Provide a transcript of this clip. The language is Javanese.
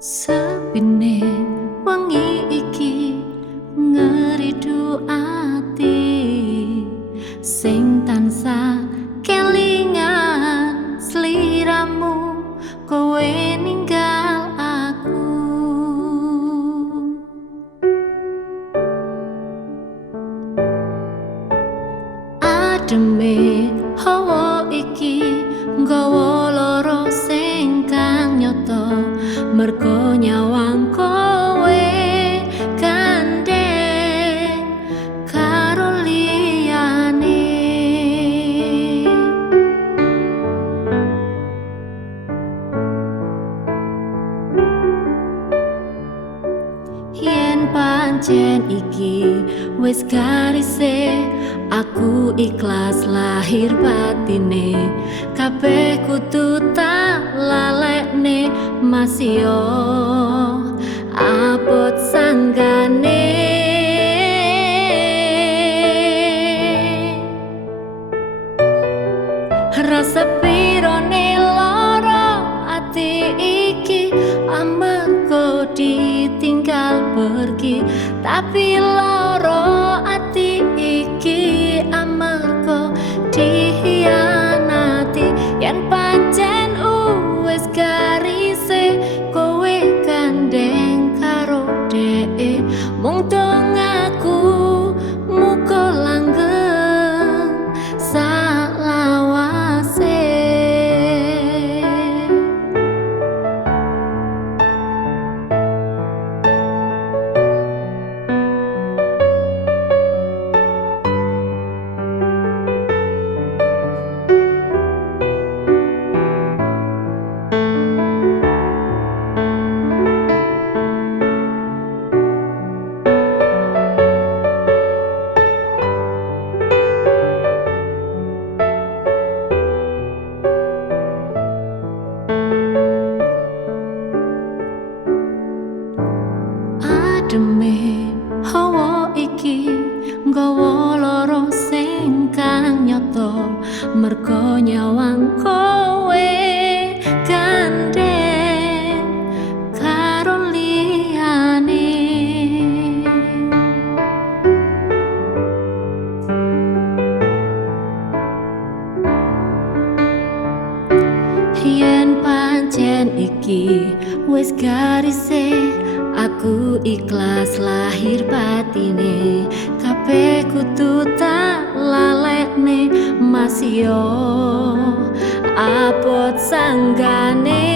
Sepine wengi iki ngeridu ati sing tansah kelingan sliramu kowe ninggal aku. Ademe hawa iki nggawa lara sing kang nyata mergo nyawang kowe gandeng karo liyane. Yen pancen iki wis garise aku ikhlas lahir batine kabeh kudu tak lalekne masio abot sanggane. Rasa pirone lara ati iki amarga ditinggal pergi, tapi lara ati iki amarga dihianati. Yen pancen wis garise kowe gandeng karo dhek mung dong aku muga langgeng salawase. Ademe hawa iki nggawa lara sing kang nyata mergo nyawang kowe gandeng karo liyane. Yen pancen iki wis garise aku ikhlas lahir batine kabeh kudu tak lalekne masio abot sanggane.